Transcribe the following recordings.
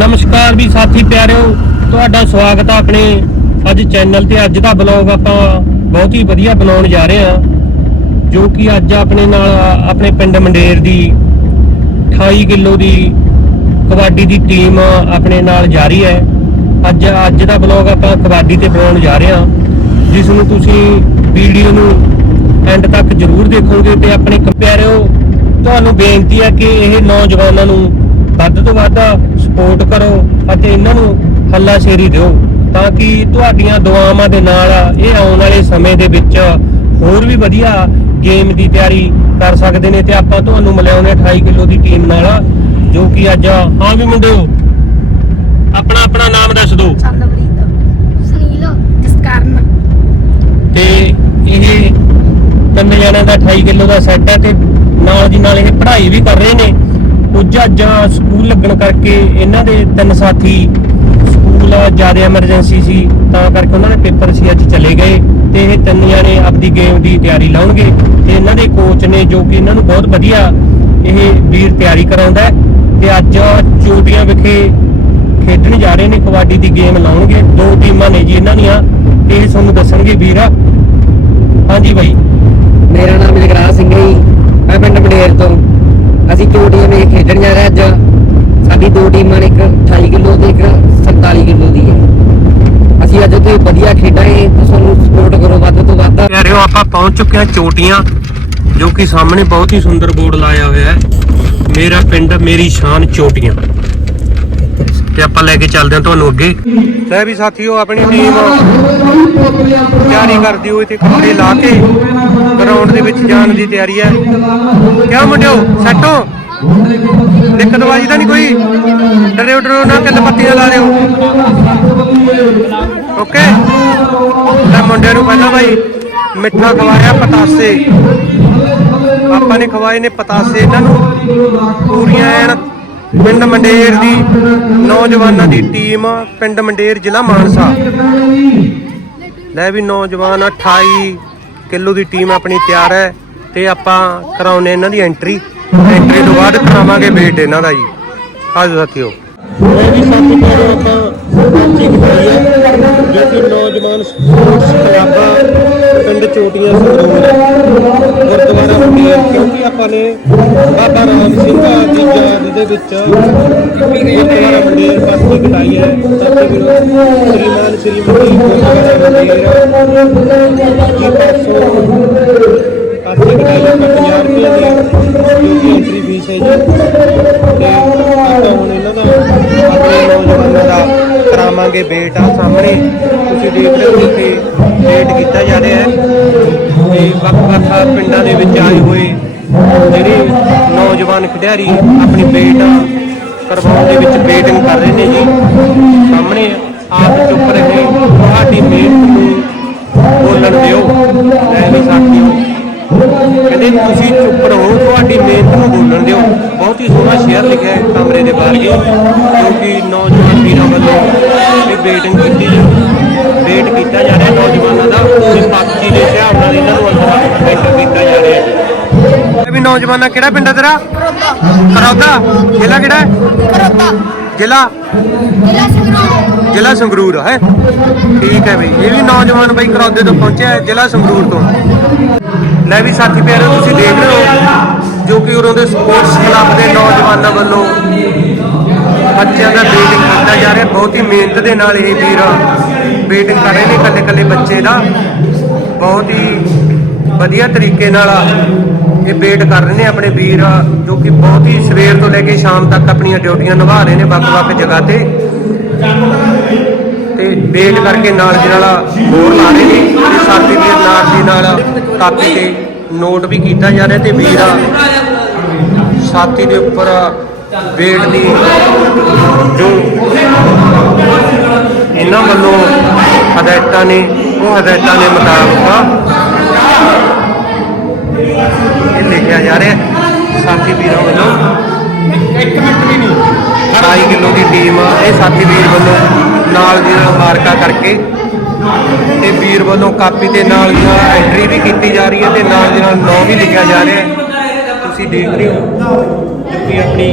ਨਮਸਕਾਰ ਵੀ ਸਾਥੀ ਪਿਆਰਿਓ, ਤੁਹਾਡਾ ਸਵਾਗਤ ਆ ਆਪਣੇ ਅੱਜ ਚੈਨਲ ਤੇ। ਅੱਜ ਦਾ ਬਲੌਗ ਆਪਾਂ ਬਹੁਤ ਹੀ ਵਧੀਆ ਬਣਾਉਣ ਜਾ ਰਹੇ ਹਾਂ, ਜੋ ਕਿ ਅੱਜ ਆਪਣੇ ਨਾਲ ਆਪਣੇ ਪਿੰਡ ਮੰਡੇਰ ਦੀ 28 ਕਿਲੋ ਦੀ ਕਬੱਡੀ ਦੀ ਟੀਮ ਆਪਣੇ ਨਾਲ ਜਾ ਰਹੀ ਹੈ। ਅੱਜ ਅੱਜ ਦਾ ਬਲੌਗ ਆਪਾਂ ਕਬੱਡੀ ਤੇ ਬਣਾਉਣ ਜਾ ਰਹੇ ਹਾਂ, ਜਿਸ ਨੂੰ ਤੁਸੀਂ ਵੀਡੀਓ ਨੂੰ ਐਂਡ ਤੱਕ ਜ਼ਰੂਰ ਦੇਖੋਗੇ ਤੇ ਆਪਣੇ ਕ- ਪਿਆਰਿਓ, ਤੁਹਾਨੂੰ ਬੇਨਤੀ ਹੈ ਕਿ ਇਹ ਨੌਜਵਾਨਾਂ ਨੂੰ ਵੱਧ ਤੋਂ ਵੱਧ ਸਪੋਰਟ ਕਰੋ ਅਤੇ ਇਹਨਾਂ ਨੂੰ ਹੱਲਾ ਸ਼ੇਰੀ ਦਿਓ ਤਾਂ ਕਿ ਤੁਹਾਡੀਆਂ ਦੁਆਵਾਂ ਦੇ ਨਾਲ ਇਹ ਆਉਣ ਵਾਲੇ ਸਮੇਂ ਦੇ ਵਿੱਚ ਹੋਰ ਵੀ ਵਧੀਆ ਗੇਮ ਦੀ ਤਿਆਰੀ ਕਰ ਸਕਦੇ ਨੇ ਤੇ ਆਪਾਂ ਤੁਹਾਨੂੰ ਮਿਲਾਉਂਦੇ 28 ਕਿਲੋ ਦੀ ਟੀਮ ਨਾਲ ਜੋ ਕਿ ਅੱਜ ਹਾਂ ਵੀ ਮੁੰਡਿਓ ਆਪਣਾ ਆਪਣਾ ਨਾਮ ਦੱਸ ਦਿਓ। ਚੰਦਵਰੀਤ ਸੁਨੀਲ ਜਸਕਰਨ। ਤੇ ਇਹ ਤਿੰਨ ਜਣਿਆਂ ਦਾ 28 ਕਿਲੋ ਦਾ ਸੈੱਟ ਹੈ ਤੇ ਨਾਲ ਦੀ ਨਾਲ ਇਹ ਪੜ੍ਹਾਈ ਵੀ ਕਰ ਰਹੇ ਨੇ। ਕੁਝ ਅੱਜ ਸਕੂਲ ਲੱਗਣ ਕਰਕੇ ਇਹਨਾਂ ਦੇ ਤਿੰਨ ਸਾਥੀ ਸਕੂਲ ਜ਼ਿਆਦਾ ਐਮਰਜੈਂਸੀ ਸੀ, ਤਾਂ ਕਰਕੇ ਉਹਨਾਂ ਦੇ ਪੇਪਰ ਸੀ, ਅੱਜ ਚਲੇ ਗਏ ਤੇ ਇਹ ਤਿੰਨ ਜਣੇ ਆਪਦੀ ਗੇਮ ਦੀ ਤਿਆਰੀ ਲਾਉਣਗੇ ਤੇ ਇਹਨਾਂ ਦੇ ਕੋਚ ਨੇ ਜੋ ਕਿ ਇਹਨਾਂ ਨੂੰ ਬਹੁਤ ਵਧੀਆ ਇਹ ਵੀਰ ਤਿਆਰੀ ਕਰਾਉਂਦਾ ਹੈ ਤੇ ਅੱਜ ਚੋਟੀਆਂ ਵਿਖੇ ਖੇਡਣ ਜਾ ਰਹੇ ਨੇ, ਕਬੱਡੀ ਦੀ ਗੇਮ ਲਾਉਣਗੇ, ਦੋ ਟੀਮਾਂ ਨੇ ਜੀ ਇਹਨਾਂ ਦੀਆਂ, ਇਹ ਤੁਹਾਨੂੰ ਦੱਸਣਗੇ ਵੀਰ। ਹਾਂਜੀ ਬਾਈ ਮੇਰਾ ਨਾਮ ਜਗਰਾਜ ਸਿੰਘ ਹੈ ਜੀ ਮੈਂ ਪਿੰਡ ਮੰਡੇਰ ਤੋਂ ਅਸੀਂ ਚੋਟੀਆਂ ਵਿੱਚ ਖੇਡਣ ਜਾ ਰਹੇ ਅੱਜ ਸਾਡੀ ਦੋ 28 ਕਿਲੋ ਤੇ ਇੱਕ 47 ਕਿਲੋ ਦੀ ਹੈ। ਅਸੀਂ ਅੱਜ ਤੋਂ ਵਧੀਆ ਖੇਡਾਂਗੇ ਤੇ ਸਾਨੂੰ ਸਪੋਰਟ ਕਰੋ ਵੱਧ ਤੋਂ ਵੱਧ। ਪਿਆਰਿਓ, ਆਪਾਂ ਪਹੁੰਚ ਚੁੱਕੇ ਹਾਂ ਚੋਟੀਆਂ, ਜੋ ਕਿ ਸਾਹਮਣੇ ਬਹੁਤ ਹੀ ਸੁੰਦਰ ਬੋਰਡ ਲਾਇਆ ਹੋਇਆ ਹੈ। ਮੇਰਾ ਪਿੰਡ, ਮੇਰੀ ਸ਼ਾਨ ਚੋਟੀਆਂ। ਤੇ ਆਪਾਂ ਲੈ ਕੇ ਚੱਲਦੇ ਹਾਂ ਤੁਹਾਨੂੰ ਅੱਗੇ। ਲੈ ਵੀ ਸਾਥੀਓ, ਆਪਣੀ ਟੀਮ ਤਿਆਰੀ ਕਰਦੀ ਹੋਈ ਤੇ ਕੱਪੜੇ ਲਾ ਕੇ ਗਰਾਊਂਡ ਦੇ ਵਿੱਚ ਜਾਣ ਦੀ ਤਿਆਰੀ ਹੈ। ਕਿਉਂ ਮੁੰਡਿਓ ਸੈੱਟੋ ਦਿੱਕਤ ਬਾਜੀ ਤਾਂ ਨਹੀਂ ਕੋਈ? ਡਰਿਓ ਡਰਿਓ ਨਾ ਕਿੱਲ ਪੱਤੀਆਂ ਲਾ ਲਿਓ। ਓਕੇ? ਲੈ ਮੁੰਡੇ ਨੂੰ ਪਹਿਲਾਂ ਬਾਈ, ਮਿੱਠਾ ਖਵਾਇਆ ਪਤਾਸੇ। ਆਪਾਂ ਨੇ ਖਵਾਏ ਨੇ ਪਤਾਸੇ ਇਹਨਾਂ ਨੂੰ। ਪੂਰੀਆਂ ਐਨ ਪਿੰਡ ਮੰਡੇਰ ਦੀ ਨੌਜਵਾਨਾਂ ਦੀ ਟੀਮ ਪਿੰਡ ਮੰਡੇਰ ਜ਼ਿਲ੍ਹਾ ਮਾਨਸਾ। ਲੈ ਵੀ ਨੌਜਵਾਨ 28 ਕਿਲੋ ਦੀ ਟੀਮ ਆਪਣੀ ਤਿਆਰ ਹੈ ਤੇ ਆਪਾਂ ਕਰਾਉਨੇ ਇਹਨਾਂ ਦੀ ਐਂਟਰੀ। ਐਂਟਰੀ ਤੋਂ ਬਾਅਦ ਕਰਾਵਾਂਗੇ ਵੇਟ ਇਹਨਾਂ ਦਾ ਜੀ। ਆਜੋ ਸਾਥੀਓ। ਇਹ ਵੀ ਸਾਥੀ ਪਿਆਰੋ ਆਪਾਂ ਬੱਚੀ ਖਵਾਈ ਹੈ ਜੋ ਕਿ ਨੌਜਵਾਨ ਸਪੋਰਟਸ ਕਲੱਬ, ਪਿੰਡ ਚੋਟੀਆਂ ਸੰਗਰੂਰ, ਗੁਰਦੁਆਰਾ ਮੰਡੀਰ ਕਿਉਂਕਿ ਆਪਾਂ ਨੇ ਬਾਬਾ ਰਾਮ ਸਿੰਘ ਦੀ ਯਾਦ ਦੇ ਵਿੱਚ ਗੁਰਦੁਆਰਾ ਮੰਡੀਰ ਪਾਸੀ ਕਟਾਈ ਹੈ। ਸਾਥੀ ਵੀਰੋ, ਸ੍ਰੀਮਾਨ, ਸ੍ਰੀਮਤੀ ਗੁਰਦੁਆਰਾ ਮੰਡੀਰ ਜੀ ਪਾਸੋਂ ਪਾਸੀ ਕਟਾਈ ਹੈ 50 ਰੁਪਏ ਦੀ ਐਂਟਰੀ ਫੀਸ ਹੈ ਜੀ। ਤੇ ਆਪਾਂ ਹੁਣ ਇਹਨਾਂ ਦਾ ਆਪਣੇ ਨੌਜਵਾਨਾਂ ਦਾ ਕਰਾਵਾਂਗੇ ਵੇਟ ਆ ਸਾਹਮਣੇ। ਤੁਸੀਂ ਦੇਖ ਰਹੇ ਹੋ ਕਿ ਵੇਟ ਕੀਤਾ ਜਾ ਰਿਹਾ ਹੈ। ਤੇ ਵੱਖ-ਵੱਖ ਪਿੰਡਾਂ ਦੇ ਵਿੱਚ ਆਏ ਹੋਏ ਜਿਹੜੇ ਨੌਜਵਾਨ ਖਿਡਾਰੀ ਆਪਣੀ ਵੇਟ ਕਰਵਾਉਣ ਦੇ ਵਿੱਚ ਵੇਟਿੰਗ ਕਰ ਰਹੇ ਨੇ ਜੀ। ਸਾਹਮਣੇ ਆਪ ਚੁੱਪ ਰਹੇ। ਤੁਹਾਡੀ ਮਿਹਨਤ ਨੂੰ ਬੋਲਣ ਦਿਓ। ਲੈ ਵੀ ਸਾਥੀਓ। ਕਹਿੰਦੇ ਤੁਸੀਂ ਚੁੱਪ ਰਹੋ ਤੁਹਾਡੀ ਮਿਹਨਤ ਨੂੰ ਬੋਲਣ ਦਿਓ। ਬਹੁਤ ਹੀ ਸੋਹਣਾ ਸ਼ੇਅਰ ਲਿਖਿਆ ਹੈ ਕਮਰੇ ਦੇ ਬਾਹਰ ਜੀ ਕਿਉਂਕਿ ਨੌਜਵਾਨ ਵੀਰਾਂ ਵੱਲੋਂ ਇਹ ਵੇਟਿੰਗ ਕੀਤੀ ਵੇਟ ਕੀਤਾ ਜਾ ਰਿਹਾ ਨੌਜਵਾਨਾਂ ਦਾ ਤੇ ਪਾਕੀ ਦੇ ਹਿਸਾਬ ਨਾਲ ਇਹਨਾਂ ਨੂੰ ਅੰਦਰ ਐਂਟਰ ਕੀਤਾ ਜਾ ਰਿਹਾ ਹੈ। ਇਹ ਵੀ ਨੌਜਵਾਨਾਂ ਕਿਹੜਾ ਪਿੰਡ ਹੈ ਤੇਰਾ? ਕਰੌਦਾ ਜ਼ਿਲ੍ਹਾ ਕਿਹੜਾ ਹੈ? ਕਰੋਤਾ। ਜ਼ਿਲ੍ਹਾ? ਜ਼ਿਲ੍ਹਾ ਸੰਗਰੂਰ। ਜ਼ਿਲ੍ਹਾ ਸੰਗਰੂਰ ਹੈ। ਠੀਕ ਹੈ ਬਈ, ਇਹ ਵੀ ਨੌਜਵਾਨ ਬਈ ਕਰੌਦੇ ਤੋਂ ਪਹੁੰਚਿਆ ਜ਼ਿਲ੍ਹਾ ਸੰਗਰੂਰ ਤੋਂ। ਲੈ ਵੀ ਸਾਥੀ ਪਿਆਰੇ ਤੁਸੀਂ ਦੇਖ ਰਹੇ ਹੋ ਜੋ ਕਿ ਉਰੋਂ ਦੇ ਸਪੋਰਟਸ ਕਲੱਬ ਦੇ ਨੌਜਵਾਨਾਂ ਵੱਲੋਂ ਬੱਚਿਆਂ ਦਾ ਬੀਟਿੰਗ ਕੀਤਾ ਜਾ ਰਿਹਾ। ਬਹੁਤ ਹੀ ਮਿਹਨਤ ਦੇ ਨਾਲ ਇਹ ਵੀਰ ਬੀਟਿੰਗ ਕਰ ਰਹੇ ਨੇ ਇਕੱਲੇ ਇਕੱਲੇ ਬੱਚੇ ਦਾ। ਬਹੁਤ ਹੀ ਵਧੀਆ ਤਰੀਕੇ ਨਾਲ ਇਹ ਵੇਟ ਕਰ ਰਹੇ ਨੇ ਆਪਣੇ ਵੀਰ, ਜੋ ਕਿ ਬਹੁਤ ਹੀ ਸਵੇਰ ਤੋਂ ਲੈ ਕੇ ਸ਼ਾਮ ਤੱਕ ਆਪਣੀਆਂ ਡਿਊਟੀਆਂ ਨਿਭਾ ਰਹੇ ਨੇ ਵੱਖ-ਵੱਖ ਜਗ੍ਹਾ ਤੇ। ਤੇ ਵੇਟ ਕਰਕੇ ਨਾਲ ਦੀ ਨਾਲ ਹੋਰ ਲਾ ਰਹੇ ਨੇ ਤੇ ਸਾਥੀ ਵੀਰ ਨਾਲ ਦੀ ਨਾਲ ਕਾਪੀ ਤੇ ਨੋਟ ਵੀ ਕੀਤਾ ਜਾ ਰਿਹਾ ਤੇ ਵੀਰ ਸਾਥੀ ਦੇ ਉੱਪਰ ਵੇਟ ਦੀ ਜੋ ਇਹਨਾਂ ਵੱਲੋਂ ਹਦਾਇਤਾਂ ਨੇ, ਉਹ ਹਦਾਇਤਾਂ ਦੇ ਮੁਤਾਬਕ ਇਹ ਲਿਖਿਆ ਜਾ ਰਿਹਾ। ਸਾਥੀ ਵੀਰਾਂ ਵੱਲੋਂ 28 ਕਿਲੋ ਦੀ ਟੀਮ ਆ, ਇਹ ਸਾਥੀ ਵੀਰ ਵੱਲੋਂ ਨਾਲ ਦੀ ਨਾਲ ਮਾਰਕਾ ਕਰਕੇ ਤੇ ਵੀਰ ਵੱਲੋਂ ਕਾਪੀ ਤੇ ਨਾਲ ਦੀ ਨਾਲ ਐਂਟਰੀ ਵੀ ਕੀਤੀ ਜਾ ਰਹੀ ਹੈ ਤੇ ਨਾਲ ਦੀ ਨਾਲ ਨਾਂ ਵੀ ਲਿਖਿਆ ਜਾ ਰਿਹਾ ਹੈ। ਤੁਸੀਂ ਦੇਖ ਰਹੇ ਹੋ ਕਿ ਆਪਣੀ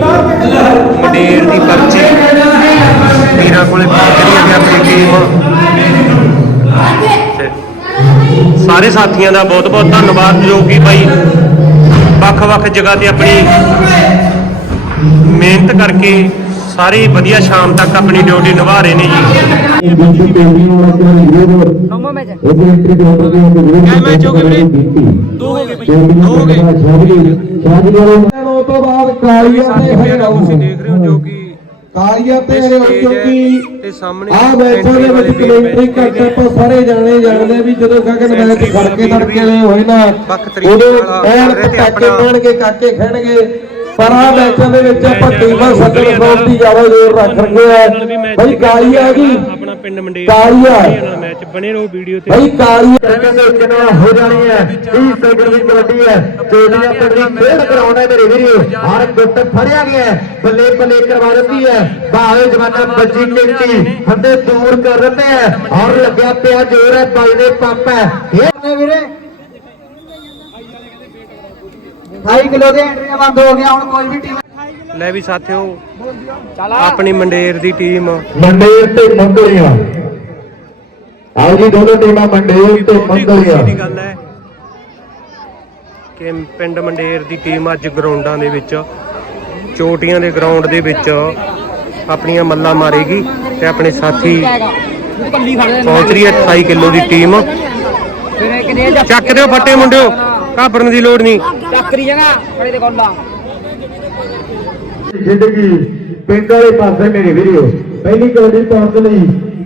ਮਡੇਰ ਦੀ ਪਰਚੀ ਕੋਲੇ ਪਹੁੰਚ ਰਹੀ ਹੈ ਆਪਣੀ ਟੀਮ ਸਾਰੇ ਸਾਥੀਆਂ ਦਾ ਬਹੁਤ ਬਹੁਤ ਧੰਨਵਾਦ, ਜੋ ਕਿ ਭਾਈ ਵੱਖ-ਵੱਖ ਜਗ੍ਹਾ ਤੇ ਆਪਣੀ ਮਿਹਨਤ ਕਰਕੇ ਸਾਰੇ ਵਧੀਆ ਸ਼ਾਮ ਤੱਕ ਆਪਣੀ ਡਿਊਟੀ ਨਿਭਾ ਰਹੇ ਨੇ ਜੀ। ਦੇ ਹੋ ਗਏ ਦੋ ਹੋ ਗਏ। ਤੋਂ ਬਾਅਦ ਕਾਲੀਆ ਤੇ ਹਰਿਆਣਾ ਤੁਸੀਂ ਦੇਖ ਰਹੇ ਹੋ ਜੋ ਕਿ ਕਾਲੀਆ ਤੇ ਇਹ ਹਰਿਆਣਾ stage ਹੈ ਕਿਉਂਕਿ ਤੇ ਸਾਹਮਣੇ ਆ ਮੈਚਾਂ ਦੇ ਵਿੱਚ ਕਮੈਂਟਰੀ ਕਰਦੇ ਆਪਾਂ ਸਾਰੇ ਜਾਣੇ ਜਾਣਦੇ ਵੀ ਜਦੋਂ ਗਗਨ ਮੈਚ ਖੜਕੇ ਤੜਕੇ ਹੋਏ ਨਾ ਉਦੋਂ ਐਨ ਪਟਾਕੇ ਪੈਣਗੇ ਕਾਕੇ ਖੜਨਗੇ। ਪਰ ਆ ਮੈਚਾਂ ਦੇ ਵਿੱਚ ਆਪਾਂ ਟੀਮਾਂ ਸੱਜਣ ਸੌਣ ਦੀ ਜ਼ਿਆਦਾ ਜ਼ੋਰ ਰੱਖ ਰਹੇ ਆ। ਬਈ ਕਾਲੀਆ ਆ। ਗਈ ਆਪਣਾ ਪਿੰਡ ਮੰਡੀ ਕਾਲੀਆ। ਮੈਚ ਬਣੇ ਰਹੋ ਵੀਡੀਓ ਤੇ। ਕਾਲੀ ਕਿੰਨਾ ਹੋ ਜਾਣੀ ਹੈ 30 ਸੈਕਿੰਡ ਦੀ ਕਬੱਡੀ ਹੈ। ਚੋਟੀਆਂ ਤਗੜੀ ਖੇਡ ਕਰਾਉਣਾ ਹੈ ਮੇਰੇ ਵੀਰੋ। ਹਰ ਗੁੱਟ ਫੜਿਆ ਗਿਆ ਹੈ, ਬੱਲੇ ਬੱਲੇ ਕਰਵਾ ਦਿੱਤੀ ਹੈ। ਬਾਹਵੇ ਜਵਾਨਾ ਬੱਜੀ ਕੇਟੀ ਹੰਦੇ ਦੂਰ ਕਰ ਦਿੱਤੇ ਹੈ। ਔਰ ਲੱਗਿਆ ਪਿਆ ਜੋਰ ਹੈ। ਬਾਈ ਦੇ ਪੰਪ ਹੈ। ਇਹ ਵੀਰੇ 2 ਕਿਲੋ ਦੇ ਐਂਟਰੀਆਂ ਬੰਦ ਹੋ ਗਿਆ ਹੁਣ ਕੋਈ ਵੀ ਟੀਮ ਲੈ ਵੀ ਸਾਥਿਓ ਆਪਣੀ ਮੰਡੇਰ ਦੀ ਟੀਮ ਮੰਡੇਰ ਤੇ ਮੰਗਲੀਆਂ। ਆਓ ਜੀ ਦੋਨੋਂ ਟੀਮਾਂ ਮੰਡੇਰ ਤੇ ਮੰਗਲੀਆਂ। ਦੀ ਗੱਲ ਹੈ ਕਿ ਪਿੰਡ ਮੰਡੇਰ ਦੀ ਟੀਮ ਅੱਜ ਗਰਾਊਂਡਾਂ ਦੇ ਵਿੱਚ ਚੋਟੀਆਂ ਦੇ ਗਰਾਊਂਡ ਦੇ ਵਿੱਚ ਆਪਣੀਆਂ ਮੱਲਾਂ ਮਾਰੇਗੀ ਤੇ ਆਪਣੇ ਸਾਥੀ ਪਹੁੰਚ ਰਹੀ ਹੈ 28 ਕਿਲੋ ਦੀ ਟੀਮ ਚੱਕ ਦਿਓ ਫੱਟੇ ਮੁੰਡਿਓ। ਘਾਬਰਨ ਦੀ ਲੋੜ ਨਹੀਂ। ਚੱਕਰੀ ਜਗਾ ਖੜੇ ਤੇ ਗੋਲਾ ਜ਼ਿੰਦਗੀ ਪਿੰਡ ਵਾਲੇ ਪਾਸੇ ਮੇਰੇ ਵੀਰੋ। ਪਹਿਲੀ ਕਬੱਡੀ ਪਹੁੰਚ ਲਈ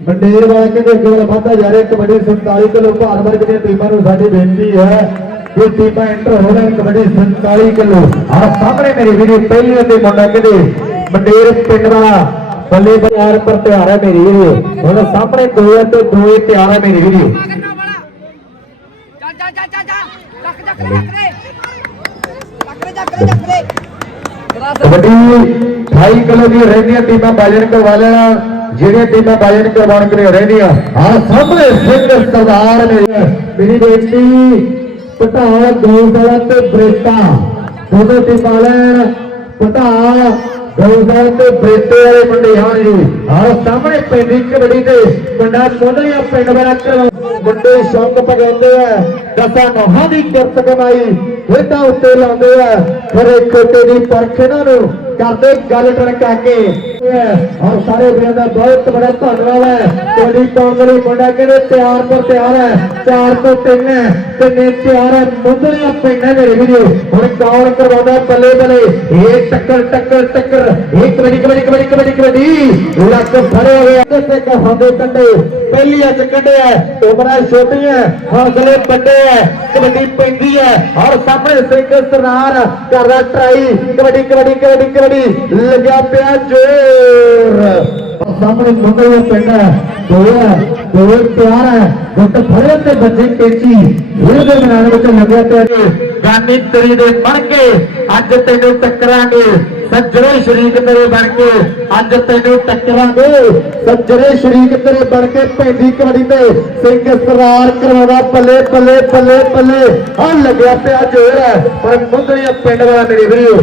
ਮੰਡੇਰ ਵਾਲਾ ਕਹਿੰਦੇ ਅੱਗੇ ਵਾਲਾ ਵਾਧਾ ਜਾ ਰਿਹਾ ਕਬੱਡੀ 47 ਕਿਲੋ ਭਾਰ ਵਰਗ ਦੀਆਂ ਟੀਮਾਂ ਨੂੰ ਸਾਡੀ ਬੇਨਤੀ ਹੈ ਕਿ ਟੀਮਾਂ ਐਂਟਰ ਹੋ ਲੈਣ ਕਬੱਡੀ 47 ਕਿਲੋ। ਆ ਸਾਹਮਣੇ ਮੇਰੇ ਵੀਰੋ ਪਹਿਲੀ ਅਤੇ ਮੁੰਡਾ ਕਹਿੰਦੇ ਮੰਡੇਰ ਪਿੰਡ ਵਾਲਾ ਬੱਲੇ ਬਾਜ਼ਾਰ ਪਰ ਤਿਆਰ ਹੈ ਮੇਰੀ ਵੀਰੋ। ਹੁਣ ਸਾਹਮਣੇ ਦੋ ਤੇ ਦੋ ਤਿਆਰ ਹੈ ਮੇਰੀ ਵੀਰੋ ਕਰਨਾ ਵਾਲਾ ਚੱਲ ਚੱਲ ਚੱਲ ਚੱਲ ਚੱਲ ਚੱਕ ਚੱਕ ਲੈ ਚੱਕ ਲੈ ਚੱਕ ਲੈ ਚੱਕ ਲੈ ਕਬੱਡੀ 28 ਕਿਲੋ ਦੀ ਰਹਿੰਦੀਆਂ ਟੀਮਾਂ ਬਾਜਨ ਕਰਵਾ ਲੈਣਾ, ਜਿਹੜੀਆਂ ਟੀਮਾਂ ਬਾਜਨ ਕਰਵਾਉਣ ਕੇ ਰਹਿੰਦੀਆਂ। ਆ ਸਾਹਮਣੇ ਸਿੰਘ ਸਰਦਾਰ ਨੇ, ਮੇਰੀ ਬੇਨਤੀ, ਪਟਾ ਗੋਲਦਾਰਾ ਤੇ ਬਰੇਟਾ ਦੋਨੋਂ ਟੀਮਾਂ ਲੈਣ, ਪਟਾ ਗੋਲਦਾਰ ਤੇ ਬਰੇਟੇ ਵਾਲੇ ਮੁੰਡੇ ਹਾਂ ਜੀ। ਆ ਸਾਹਮਣੇ ਪੈਂਦੀ ਕਬੱਡੀ ਦੇ ਮੁੰਡਾ ਮੋਦਲੀਆਂ ਪਿੰਡ ਵਾਲਾ ਮੁੰਡੇ ਸ਼ੌਕ ਪਗਾਉਂਦੇ ਆ। ਦਸਾਂ ਨੋਹਾਂ ਦੀ ਕਿਰਤ ਕਮਾਈ ਖੇਡਾਂ ਉੱਤੇ ਲਾਉਂਦੇ ਆ। ਫਿਰ ਇਹ ਖੋਟੇ ਦੀ ਪਰਖ ਇਹਨਾਂ ਨੂੰ ਕਰਦੇ ਗੱਲ ਟਣਕਾ ਕੇ ਔਰ ਸਾਰੇ ਵੀਰਾਂ ਦਾ ਬਹੁਤ ਬੜਾ ਧੰਨਵਾਦ ਹੈ। ਤੁਹਾਡੀ ਕਾਂਗਰੀ ਮੁੰਡਾ ਕਹਿੰਦੇ ਤਿਆਰ ਤੋਂ ਤਿਆਰ ਹੈ, ਚਾਰ ਤੋਂ ਤਿੰਨ ਹੈ ਤਿੰਨੇ ਤਿਆਰ ਹੈ ਮੁੰਦਰੀਆਂ ਪੈਣਾ ਮੇਰੇ ਵੀਡੀਓ ਹੁਣ ਕੌਣ ਕਰਵਾਉਂਦਾ ਬੱਲੇ ਬੱਲੇ? ਇਹ ਟੱਕਰ ਟੱਕਰ ਟੱਕਰ। ਇਹ ਕਬੱਡੀ ਕਬੱਡੀ ਕਬੱਡੀ ਕਬੱਡੀ ਕਬੱਡੀ ਲੱਕ ਫੜੇ ਹੋਏ ਤੇ ਕਹਾਂਦੇ ਕੰਡੇ। ਪਹਿਲੀ ਅੱਜ ਕੱਢਿਆ ਉਮਰਾਂ ਛੋਟੀਆਂ ਹੌਸਲੇ ਵੱਡੇ ਐ ਕਬੱਡੀ ਪੈਂਦੀ ਐ ਔਰ ਸਾਹਮਣੇ ਸਿੰਘ ਸਰਦਾਰ ਕਰਦਾ ਟਰਾਈ ਕਬੱਡੀ ਕਬੱਡੀ ਕਬੱਡੀ ਕਬੱਡੀ ਲੱਗਿਆ ਪਿਆ ਜੋਰ ਔਰ ਸਾਹਮਣੇ ਮੁੰਡੇ ਪਿੰਡਾ ਦੋ ਹੈ ਦੋ ਪਿਆਰ ਹੈ ਗੁੱਟ ਫੜੇ ਤੇ ਬੱਜੇ ਕੇਚੀ ਇਹਦੇ ਮੈਦਾਨ ਵਿੱਚ ਲੱਗਿਆ ਪਿਆ ਜੀ ਗਾਨੀ ਤੇਰੀ ਦੇ ਬਣ ਕੇ ਅੱਜ ਤੈਨੂੰ ਟੱਕਰਾਂਗੇ ਸੱਜਰੇ ਸ਼ਰੀਕ ਤੇਰੇ ਬਣ ਕੇ ਅੱਜ ਤੈਨੂੰ ਟੱਕਰਾਂਗੇ। ਸੱਜਰੇ ਸ਼ਰੀਕ ਤੇਰੇ ਬਣ ਕੇ ਪੈਂਦੀ ਕਬੱਡੀ ਤੇ ਸਿੰਘ ਸਰਾਰ ਕਰਵਾਉਂਦਾ ਬੱਲੇ ਬੱਲੇ ਬੱਲੇ ਬੱਲੇ ਆ ਲੱਗਿਆ ਪਿਆ ਜੋਰ ਹੈ, ਪਰ ਮੁੰਦਰੀਆਂ ਪਿੰਡ ਵਾਲਾ ਮੇਰੇ ਵੀਰੋ